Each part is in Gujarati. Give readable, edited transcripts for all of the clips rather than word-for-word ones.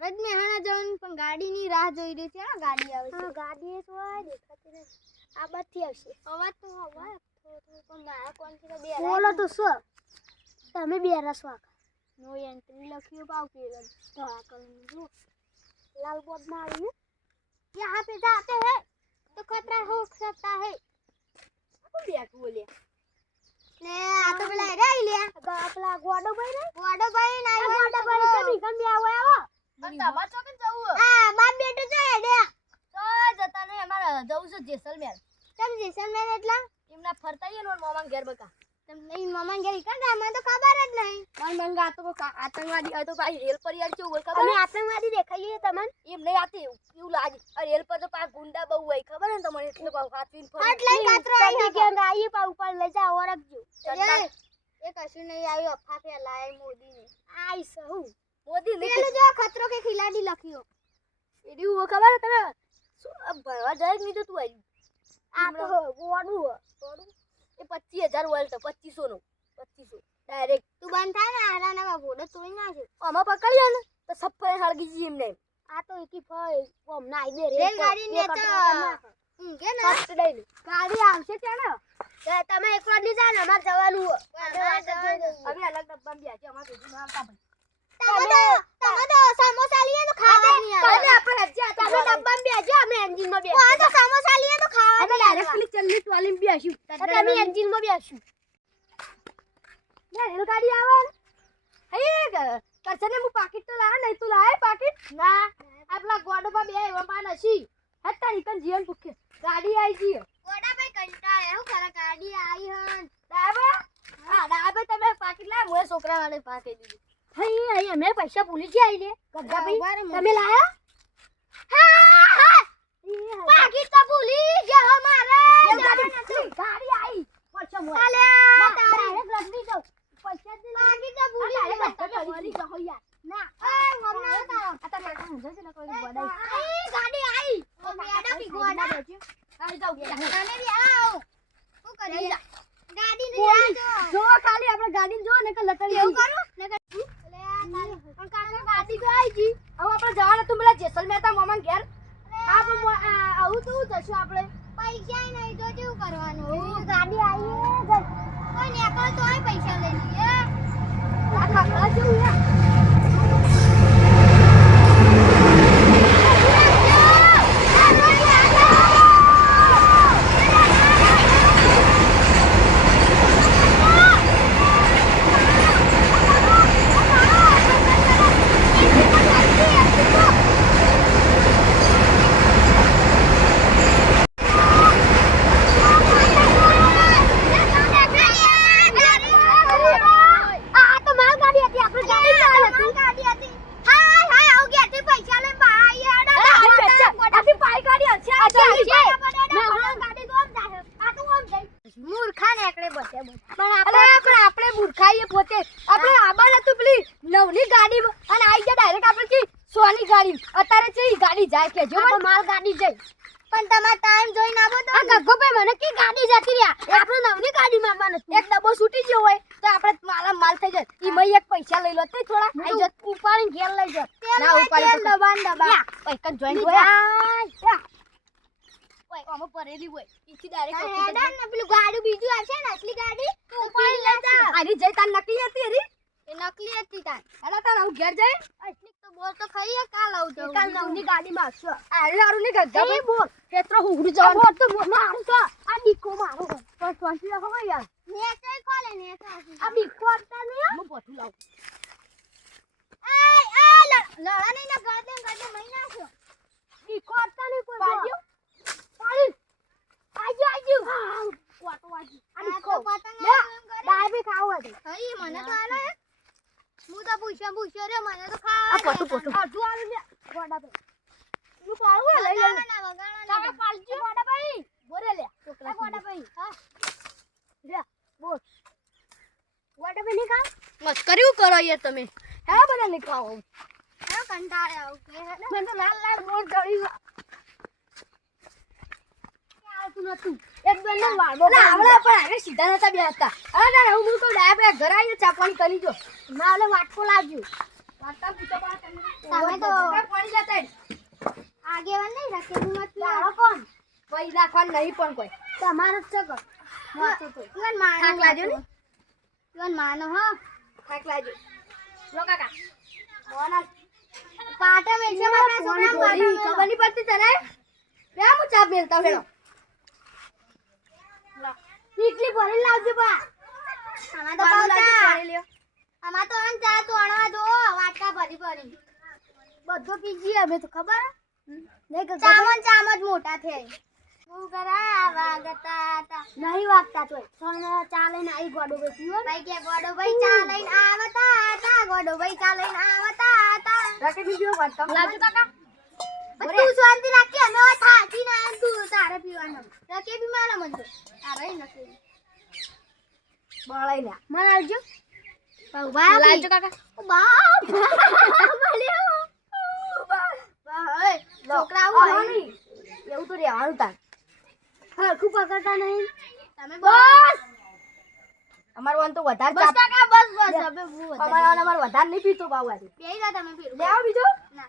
તારે જ મેહાણા જવાનું પણ ગાડીની રાહ જોઈ રહી છે. આ ગાડી આવે છે. ગાડી તો દેખાતી નથી. આ બાજથી આવશે. અવાજ તો હવા પણ મારા કોણથી તો બે બોલો તો શું તમે બે રસવા નો એન્ટ્રી લખ્યું પાવ કે તો આ કરું लाल बोर्ड में आई है यहाँ पे जाते हैं तो खतरा हो सकता है કોણ બેઠું બોલે ને આ તો પેલા રે લે આપલા ગોડો ભાઈ ના ગોડો ભાઈ તો ભીખમ બે આવો આવો તમાર ચોકન જવું હા બાપ બેટો જાય દે તો જતા નહીં અમારે જવું છે જેસલમેર કેમ જેસલમેર એટલા એમના ફરતા ઈ નો મામા ઘેર બકા તમે નહીં મામા ઘેર કાંડા મને તો ખબર જ નહીં મન મંગા તો આતંકવાદી હતો ભાઈ રેલ પર યાર કેવું હોય ખબર અમે આતંકવાદી દેખાઈએ તમને એમ નહીં આતી એવું લાગે આ રેલ પર તો પા ગુંડા બહુ હોય ખબર ને તમને એટલે બહુ હાથવીન ફર એટલે કાતરો આવી કે આઈ પા ઉપર લઈ જાઓ ઓરખજો એ કશું નહીં આવ્યો અફા ફેલાય મોદીને આઈ સહુ મોદી ને પેલો જો ખતરો કે ખિલાડી લખ્યો એડી હું ખબર છે તમે શું ભરવા જાય નહીં તો તું આવી આ તો ગોડું એ 25000 વોલ્ટ 2500 નો 2500 ડાયરેક્ટ તું બંધ થાય ને આરાના બોડો તોડી નાખે આમાં પકડ્યા ને તો સફળ હળગી જી એમને આ તો એકી ફાય ઓમ નાઈ દે રે રેલગાડી ને તો કે ને ગાડી આવશે ત્યાં ને તમે એકવાર ની જા ને અમાર જવાનું હવે અલગ ડબ્બામાં બેસી અમાર ભેગું નામ કા તમે તો સમોસા લીએ તો ખાવા નહીં કાલે આપણે હજી તમે ડબ્બામાં બેસજો અમે એન્જિન માં બેસજો આ તો સમોસા લીએ તો ખાવા અમે ડાયરેક્ટ પેલી ચલ્લી ટોલીમાં બેસ્યું તમે એન્જિન માં બેસશું ને રેલગાડી આવે હે કરછને હું પાકીટ તો લાયા નહીં તું લાય પાકીટ ના આપલા ગોડોમાં બે એવામાં નથી હત્તા નીકન જીવન ભૂખે ગાડી આવી ગઈ ગોડા ભાઈ કંટાળે હું કરે ગાડી આવી હન ડાબા હા ડાબા તમે પાકીટ લાય મોય છોકરા વાળે પાકે દીધી હઈ અમે પૈસા ભૂલી ગયા આઈ લે ગદ્દા ભાઈ તમે લાયા પાકીટ તો ભૂલી ગયા મારે ગાડી આવી પરછો મોય ચાલે ડાયરેક્ટ રગડી જાવ પૈસા દે પાકીટ તો ભૂલી ગયા મરી જાવ યાર ના એ મમ્મી તારો આ તો કાકા સમજો છે ને કોઈ બડાઈ એ ગાડી આવી મમ્મી આડા કી ગોડા આવી જાવ તને બી આવ શું કરી ગાડી ની આજો જો ખાલી આપણે ગાડી જો ને કે લટડી એવું કરું ને પણ કાકા ગાડી તો આવી ગઈ હવે આપણે જવાનું હતું પેલા જેસલમેર તા મામા ઘેર હા પણ આવું તો જશું આપણે પૈસા નહીં તો કેવું કરવાનું ગાડી આવી કોઈ ને કોઈ તોય પૈસા લઈ લઈએ આ ખાખરા જેવું યાર જાય કે જો માલ ગાડી જઈ પણ તમાર ટાઈમ જોઈને આવો તો આ ગગ્ગો ભાઈ મને કે ગાડી જતી રહ્યા આપણે નવની ગાડી મારવા નથી એક ડબ્બો છૂટી ગયો હોય તો આપણે માલ થઈ જાય ઈ મય એક પૈસા લઈ લો તે થોડા આઈ જત ઉપાડીને ઘેર લઈ જત ના ઉપાડી દબા પૈકન જોઈન હોય ઓય આમ પરેલી હોય ઈથી ડાયરેક્ટ હેડા ને પેલું ગાડી બીજું આવશે ને asli ગાડી ઉપાડી લેતા આરી જઈ તાર નકલી હતી હરી એ નકલી હતી તાર હેડા તાર હું ઘેર જઈ asli તો બોલ તો ખરી કાલ આવ તો કાલ નવની ગાડી માં આવશો આરે આરું ની ગગ્ગા ભાઈ બોલ કેત્રો હુગડી જવા બોલ તો મારું તો આ દીકો મારો તો ફાંસી રાખો ભાઈ યાર ને કઈ કોલે ને આ દીકો હતા ને હું બોઠું લાવ લડા નહીં ના ગાડે મહિના છે દીકો હતા ને કોઈ બાજુ આજો વાટો વાજી આ તો પતંગ ડાય બી ખાવ હતી હઈ મને તો આલે હું તો પૂછ્યો રે મને તો ખા આ પોટું આજુ આલે ને ગોડા ભાઈ તું પાડું લઈ લે વગાણા પાલજી ગોડા ભાઈ બોરે લે છોકરા ગોડા ભાઈ હા લે બોલ ગોડા ભાઈ ની ખા મત કર્યું કરો યાર તમે હે બધા ની ખાઓ હે કંટાળે આવ કે મને તો લાલ બોલ ગળી તું એક બે નો વાળો આવડા પણ આને સીધા નતા બે હતા અરે ના હું તો ડાય બે ઘર આવીને ચાપણી કરી જો માલે વાટકો લાગ્યો વાતા પૂછો બા તમે તમે તો પાણી લેતા આગેવાન નહીં રાખેલું નથી તારો કોણ કોઈ રાખવાનું નહીં પણ કોઈ તમારો જ છે ઈવન માનો થાક લાગ્યો ને? ઈવન માનો હા થાક લાગ્યો લો કાકા બોના પાટા મેલશે મારા છોકરા ખબર નહીં પડતી તને બે હું ચા મેલતા ફેરો ઈટલી ભરી લાવજો બા આમાં તો પાવતા આમાં તો આમ ચા તોડવા જો વાટકા ભરી ભરી બધો પીજી અમે તો ખબર નહીં ચામન ચામ જ મોટા થઈ ઉગરા વાગતા તા નહીં વાગતા તોય સોના ચા લઈને આવી ગોડો બેસી હો ભાઈ કે ગોડો ભાઈ ચા લઈને આવતા હતા ગોડો ભાઈ ચા લઈને આવતા હતા રાખી દીજો વાત લાવજો કાકા તું શાંતિ રાખી અમે હવે થાકી ના એમ તું તારે પીવાનો રકે બી મારા મન તો તારે નથી બળાઈ લે મને આવજો બા લાવજો કાકા બા મળ્યો છોકરા હોય નહીં એવું તો રહેવાનું તાર હરખું પકડતા નહીં તમે બસ અમારો વાન તો વધારે બસ કાકા બસ બસ હવે હું અમારો વધારે નહીં પીતો બાવાથી બેહી જા તમે પીરો લે આવ બીજો ના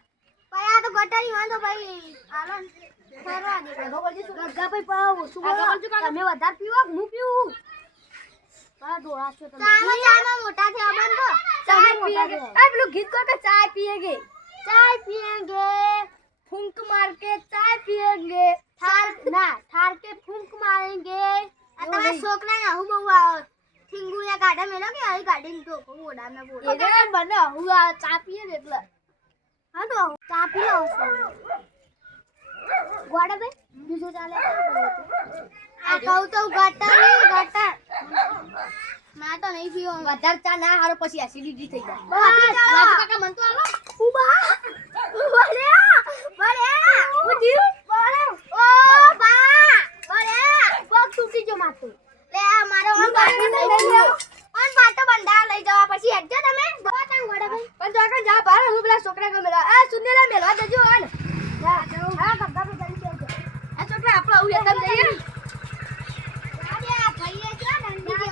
ભાઈ આ તો ગટારી વાંધો ભાઈ આલો ને ફરવા દે આગળ બોલજો ગગા ભાઈ પાવ શું આગળ બોલજો કાકા. તમે વધારે પીવો કે હું પીવું બા ડોળા છો તમે ચામાં મોટા થયા બંધો ચાય પીએગે આ પેલું ગીત કો કે ચાય પીએગે ચાય પીએંગે ફૂંક માર કે ચાય પીએગે ઠાર ના ઠાર કે ફૂંક મારેંગે આ તમારા છોકરા ના હું બહુ આવો થિંગુયા કાઢે મેલો કે આવી કાઢીને તો ઓડા ના બોડા એને બને હું આ ચા પીએ ને એટલે હા તો ચા પી લો ગોડા ભાઈ બીજું ચાલે આ કહું તો ગટર નહીં ગટર માં તો નહીં પીવો વધારે ચા ના હારો પછી એસિડિટી થઈ જાય બસ લાવજો કાકા મન તો આલો ઉબા બળ્યા બળ્યા હું જીવ બળે ઓ બા બળ્યા પગ તૂટી જો માતો લે આ મારો ઓન પાટો લઈ લો ઓન પાટો બંધા લઈ જવા પછી હેડજો તમે ગોટા ગોડા ભાઈ પણ તો આકા જા બહાર હું પેલા છોકરા ગમે આ સુનેલા મેલવા દેજો હાલ હા ગબ્બા પર જલ્દી આવજો આ છોકરા આપણો આવું એકદમ જઈએ આ ભાઈએ જો નંદી